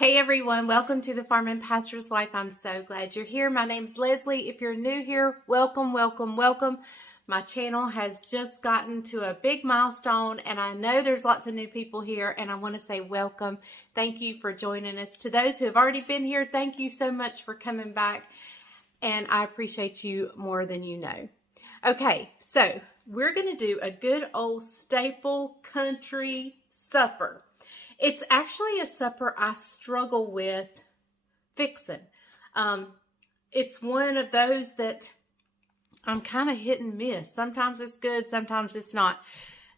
Hey everyone, welcome to the Farm and Pastor's Wife. I'm so glad you're here. My name's Leslie. If you're new here, welcome, welcome, welcome. My channel has just gotten to a big milestone and I know there's lots of new people here and I want to say welcome. Thank you for joining us. To those who have already been here, thank you so much for coming back and I appreciate you more than you know. Okay, so we're going to do a good old staple country supper. It's actually a supper I struggle with fixing. It's one of those that I'm kind of hit and miss. Sometimes it's good, sometimes it's not.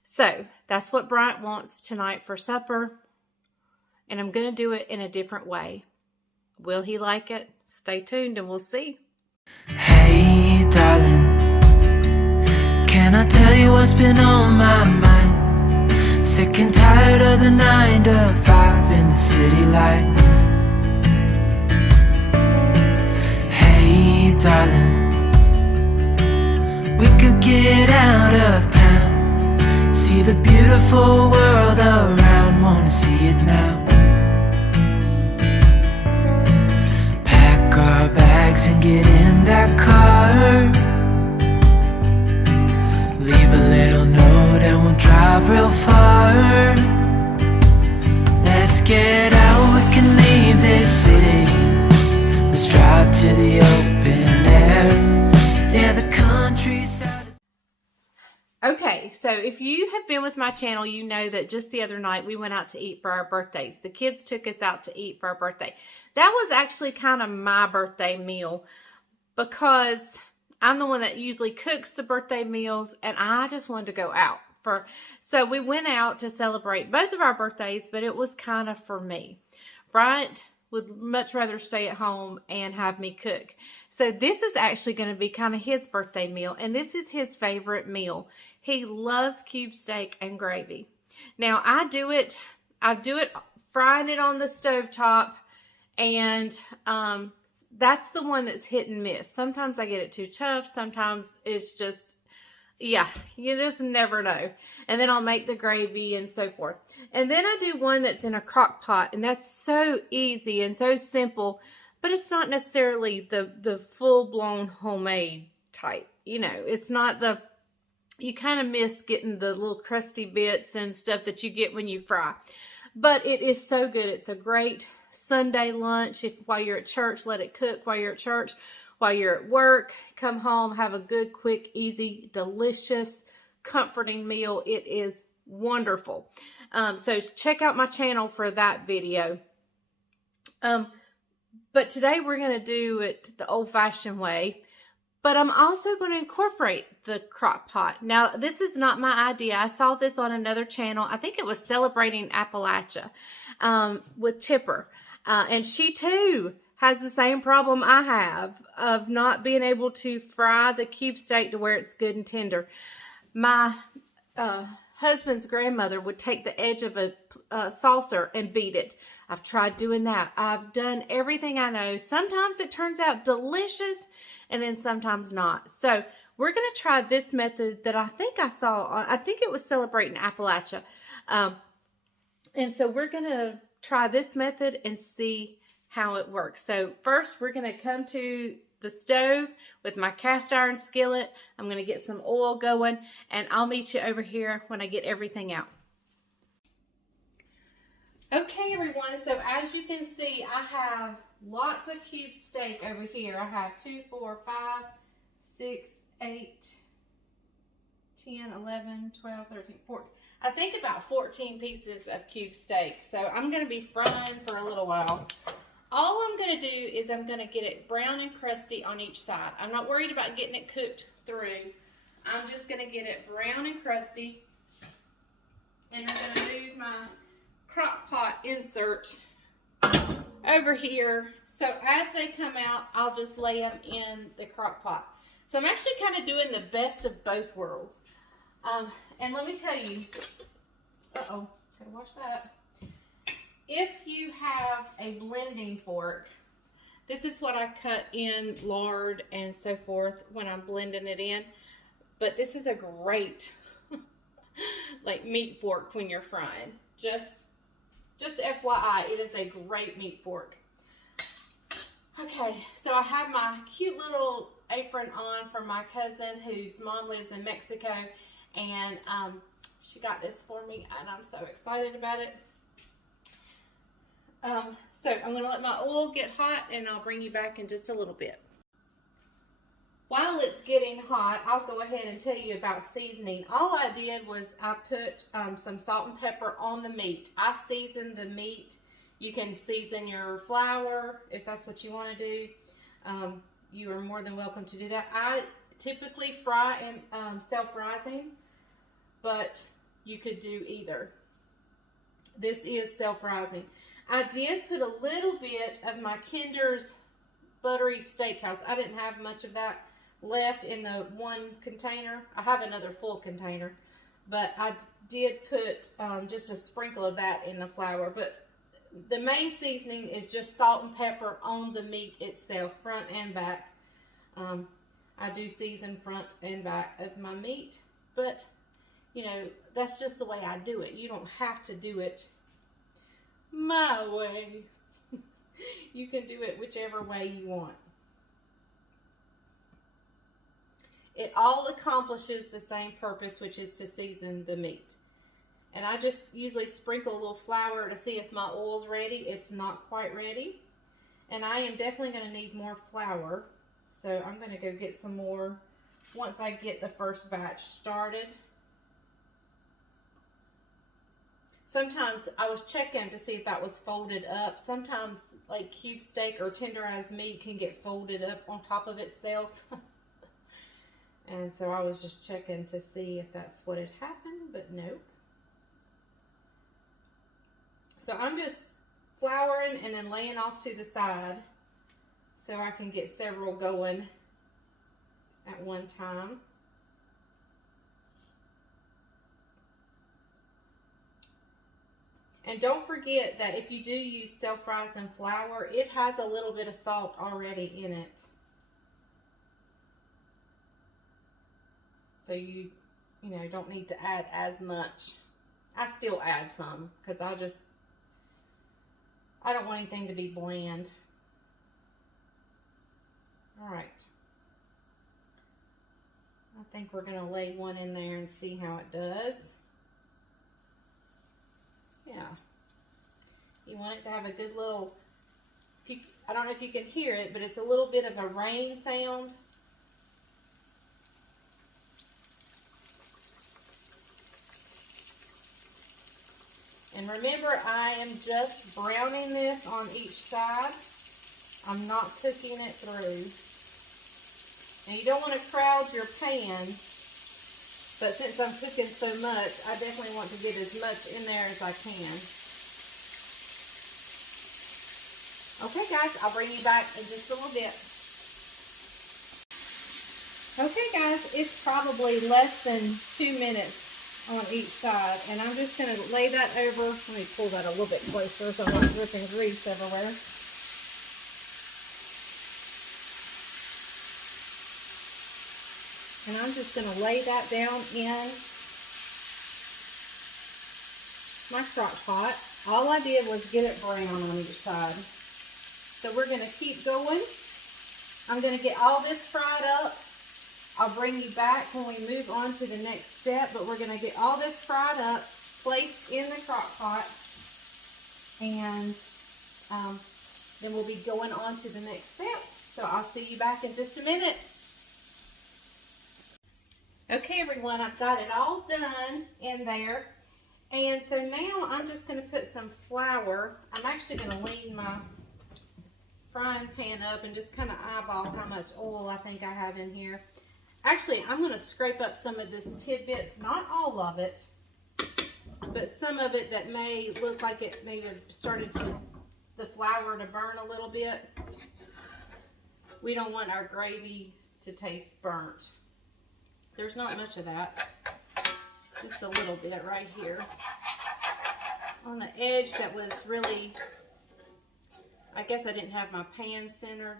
So that's what Bryant wants tonight for supper. And I'm going to do it in a different way. Will he like it? Stay tuned and we'll see. Hey darling, can I tell you what's been on my mind? Sick and tired of the 9 to 5 in the city life. Hey darling, we could get out of town, see the beautiful world around, wanna see it now. Pack our bags and get in that car, leave a little note and we'll drive real far. Let's get out, we can leave this city. Let's drive to the open air. Yeah, the countryside is... Okay, so if you have been with my channel, you know that just the other night we went out to eat for our birthdays. The kids took us out to eat for our birthday. That was actually kind of my birthday meal because I'm the one that usually cooks the birthday meals and I just wanted to go out. So we went out to celebrate both of our birthdays, but it was kind of for me. Bryant would much rather stay at home and have me cook. So this is actually going to be kind of his birthday meal, and this is his favorite meal. He loves cube steak and gravy. Now I do it frying it on the stovetop, and that's the one that's hit and miss. Sometimes I get it too tough. Sometimes it's just, yeah, you just never know. And then I'll make the gravy and so forth. And then I do one that's in a crock pot, and that's so easy and so simple, but it's not necessarily the full-blown homemade type. You know, it's not you kind of miss getting the little crusty bits and stuff that you get when you fry. But it is so good. It's a great Sunday lunch. While you're at church, let it cook while you're at church. While you're at work, come home, have a good, quick, easy, delicious, comforting meal. It is wonderful. So check out my channel for that video. But today we're going to do it the old-fashioned way. But I'm also going to incorporate the crock pot. Now, this is not my idea. I saw this on another channel. I think it was Celebrating Appalachia with Tipper. And she too has the same problem I have of not being able to fry the cube steak to where it's good and tender. My husband's grandmother would take the edge of a saucer and beat it. I've tried doing that. I've done everything I know. Sometimes it turns out delicious and then sometimes not. So we're going to try this method that I think I saw. I think it was Celebrating Appalachia. And so we're going to try this method and see how it works. So first we're going to come to the stove with my cast iron skillet. I'm going to get some oil going and I'll meet you over here when I get everything out. Okay everyone, so as you can see, I have lots of cube steak over here. I have 2, 4, 5, 6, 8, 10, 11, 12, 13, 14. I think about 14 pieces of cube steak. So I'm going to be frying for a little while. All I'm going to do is I'm going to get it brown and crusty on each side. I'm not worried about getting it cooked through. I'm just going to get it brown and crusty. And I'm going to move my crock pot insert over here. So as they come out, I'll just lay them in the crock pot. So I'm actually kind of doing the best of both worlds. And let me tell you, gotta wash that. If you have a blending fork, this is what I cut in lard and so forth when I'm blending it in. But this is a great like meat fork when you're frying. Just just FYI, it is a great meat fork. Okay, so I have my cute little apron on from my cousin whose mom lives in Mexico, and she got this for me, and I'm so excited about it. So I'm going to let my oil get hot, and I'll bring you back in just a little bit. While it's getting hot, I'll go ahead and tell you about seasoning. All I did was I put some salt and pepper on the meat. I seasoned the meat. You can season your flour if that's what you want to do. You are more than welcome to do that. I typically fry in self-rising, but you could do either. This is self-rising. I did put a little bit of my Kinder's buttery steakhouse. I didn't have much of that left in the one container. I have another full container, but I did put just a sprinkle of that in the flour. But the main seasoning is just salt and pepper on the meat itself, front and back. I do season front and back of my meat, but you know, that's just the way I do it. You don't have to do it my way. You can do it whichever way you want. It all accomplishes the same purpose, which is to season the meat. And I just usually sprinkle a little flour to see if my oil's ready. It's not quite ready. And I am definitely going to need more flour. So I'm going to go get some more once I get the first batch started. Sometimes I was checking to see if that was folded up. Sometimes like cube steak or tenderized meat can get folded up on top of itself. And so I was just checking to see if that's what had happened, but nope. So I'm just flouring and then laying off to the side so I can get several going at one time. And don't forget that if you do use self-rising flour, it has a little bit of salt already in it. So you don't need to add as much. I still add some because I don't want anything to be bland. All right. I think we're going to lay one in there and see how it does. Yeah. You want it to have a good little, I don't know if you can hear it, but it's a little bit of a rain sound. And remember, I am just browning this on each side. I'm not cooking it through. Now you don't want to crowd your pan, but since I'm cooking so much, I definitely want to get as much in there as I can. Okay guys, I'll bring you back in just a little bit. Okay guys, it's probably less than 2 minutes on each side, and I'm just going to lay that over. Let me pull that a little bit closer so I'm not dripping grease everywhere. And I'm just going to lay that down in my crock pot. All I did was get it brown on each side. So we're going to keep going. I'm going to get all this fried up. I'll bring you back when we move on to the next step, but we're going to get all this fried up, placed in the crock pot, and then we'll be going on to the next step. So I'll see you back in just a minute. Okay everyone, I've got it all done in there. And so now I'm just going to put some flour. I'm actually going to lean my frying pan up and just kind of eyeball how much oil I think I have in here. Actually, I'm going to scrape up some of this tidbits, not all of it, but some of it that may look like it may have started the flour to burn a little bit. We don't want our gravy to taste burnt. There's not much of that, just a little bit right here. On the edge that was really, I guess I didn't have my pan centered.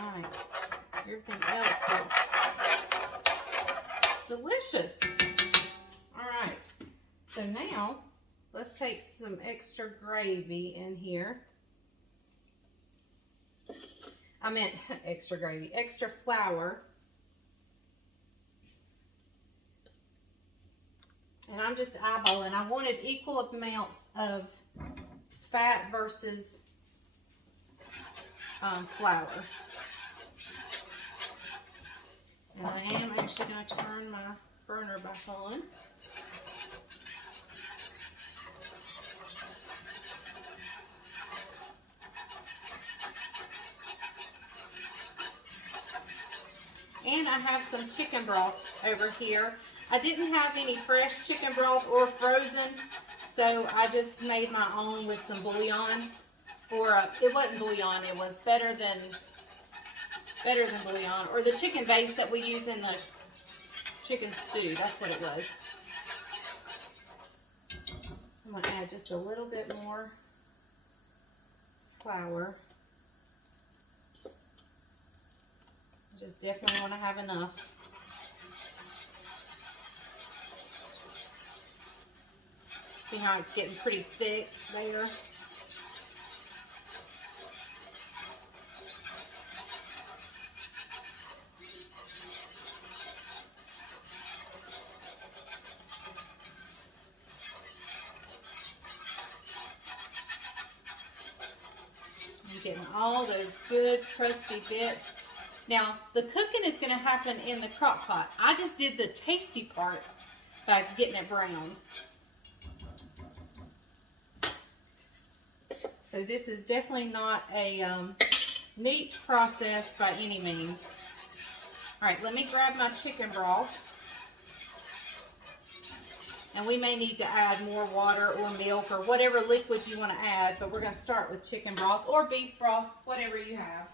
Alright, everything else looks delicious. Alright, So now, let's take some extra gravy in here. I meant extra gravy, extra flour. And I'm just eyeballing. I wanted equal amounts of fat versus flour. And I am actually going to turn my burner back on. And I have some chicken broth over here. I didn't have any fresh chicken broth or frozen, so I just made my own with some bouillon. Or it wasn't bouillon, it was better than bouillon, or the chicken base that we use in the chicken stew. That's what it was. I'm going to add just a little bit more flour. Just definitely want to have enough. See how it's getting pretty thick there? I'm getting all those good crusty bits. Now, the cooking is going to happen in the crock pot. I just did the tasty part by getting it browned. So this is definitely not a neat process by any means. All right, let me grab my chicken broth. And we may need to add more water or milk or whatever liquid you want to add, but we're going to start with chicken broth or beef broth, whatever you have.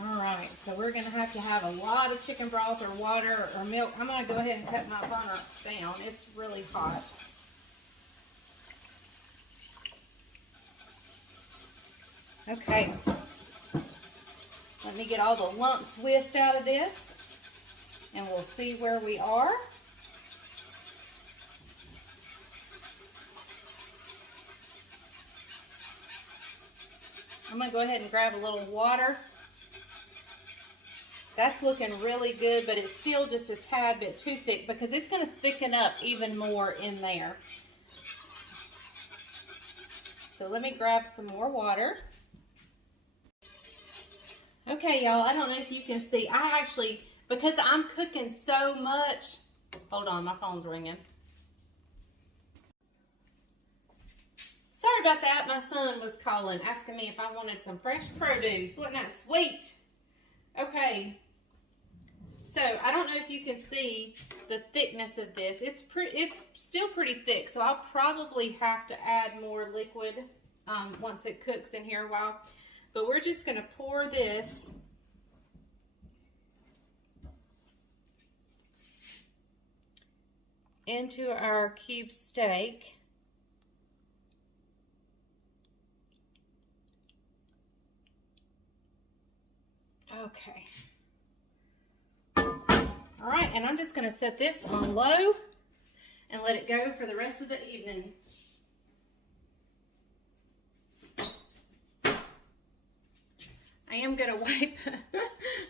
Alright, so we're going to have a lot of chicken broth or water or milk. I'm going to go ahead and cut my burner down. It's really hot. Okay, let me get all the lumps whisked out of this and we'll see where we are. I'm going to go ahead and grab a little water. That's looking really good, but it's still just a tad bit too thick because it's going to thicken up even more in there. So let me grab some more water. Okay, y'all, I don't know if you can see. I actually, because I'm cooking so much, hold on, my phone's ringing. Sorry about that. My son was calling, asking me if I wanted some fresh produce. Wasn't that sweet? Okay. So, I don't know if you can see the thickness of this. It's still pretty thick, so I'll probably have to add more liquid once it cooks in here a while. But we're just going to pour this into our cube steak. Okay. All right, and I'm just going to set this on low and let it go for the rest of the evening. I am going to wipe,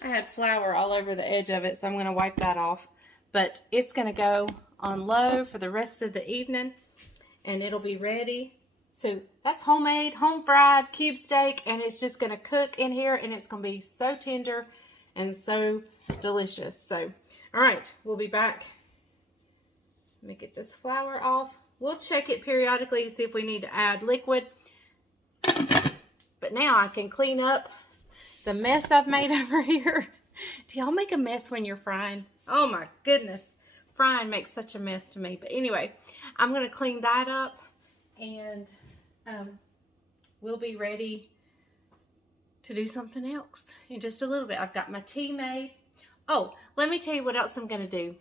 I had flour all over the edge of it, so I'm going to wipe that off. But it's going to go on low for the rest of the evening, and it'll be ready. So that's homemade, home fried cube steak, and it's just going to cook in here, and it's going to be so tender and so delicious. So, all right, we'll be back. Let me get this flour off. We'll check it periodically to see if we need to add liquid. But now I can clean up the mess I've made over here. Do y'all make a mess when you're frying? Oh my goodness. Frying makes such a mess to me. But anyway, I'm going to clean that up and we'll be ready to do something else in just a little bit. I've got my tea made. Oh, let me tell you what else I'm going to do.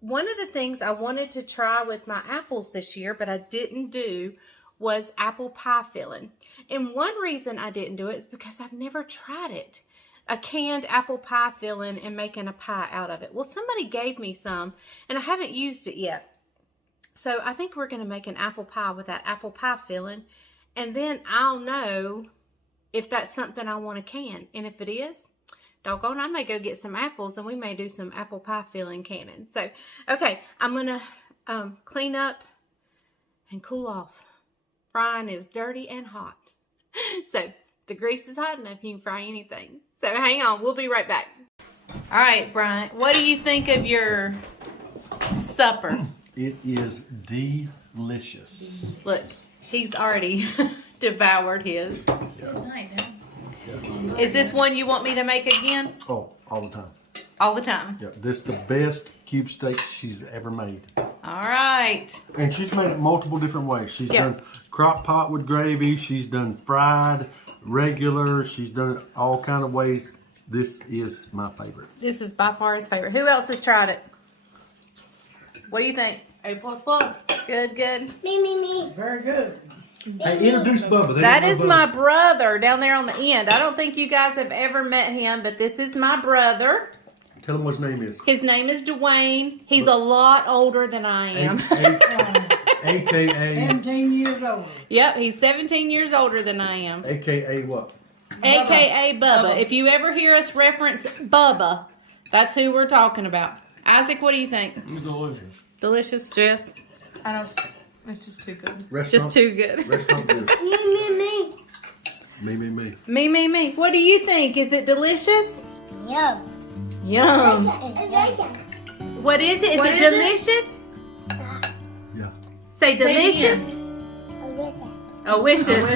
One of the things I wanted to try with my apples this year, but I didn't do, was apple pie filling. And one reason I didn't do it is because I've never tried it. A canned apple pie filling and making a pie out of it. Well, somebody gave me some and I haven't used it yet. So I think we're going to make an apple pie with that apple pie filling. And then I'll know if that's something I want to can. And if it is, doggone, I may go get some apples and we may do some apple pie filling canning. So, okay, I'm going to clean up and cool off. Frying is dirty and hot. So, the grease is hot enough, you can fry anything. So, hang on, we'll be right back. All right, Brian, what do you think of your supper? It is delicious. Look, he's already devoured his. Is this one you want me to make again? Oh, all the time. All the time. Yeah, this is the best cube steak she's ever made. All right. And she's made it multiple different ways. She's Yeah. done crock pot with gravy. She's done fried, regular. She's done it all kind of ways. This is my favorite. This is by far his favorite. Who else has tried it? What do you think? A++. Good, good. Me. Very good. Hey, introduce Bubba. They That don't is know my Bubba. brother down there on the end. I don't think you guys have ever met him, but this is my brother. Tell him what his name is. His name is Dwayne. He's a lot older than I am. AKA. 17 years old. Yep, he's 17 years older than I am. AKA what? AKA Bubba. If you ever hear us reference Bubba, that's who we're talking about. Isaac, what do you think? It's delicious. Delicious, Jess? I don't. It's just too good. Restaurant, Just too good. Restaurant good. Me. Me. Me. What do you think? Is it delicious? Yum. Yum. What is it? Is it delicious? Yeah. Say delicious. again. Oh, wishes.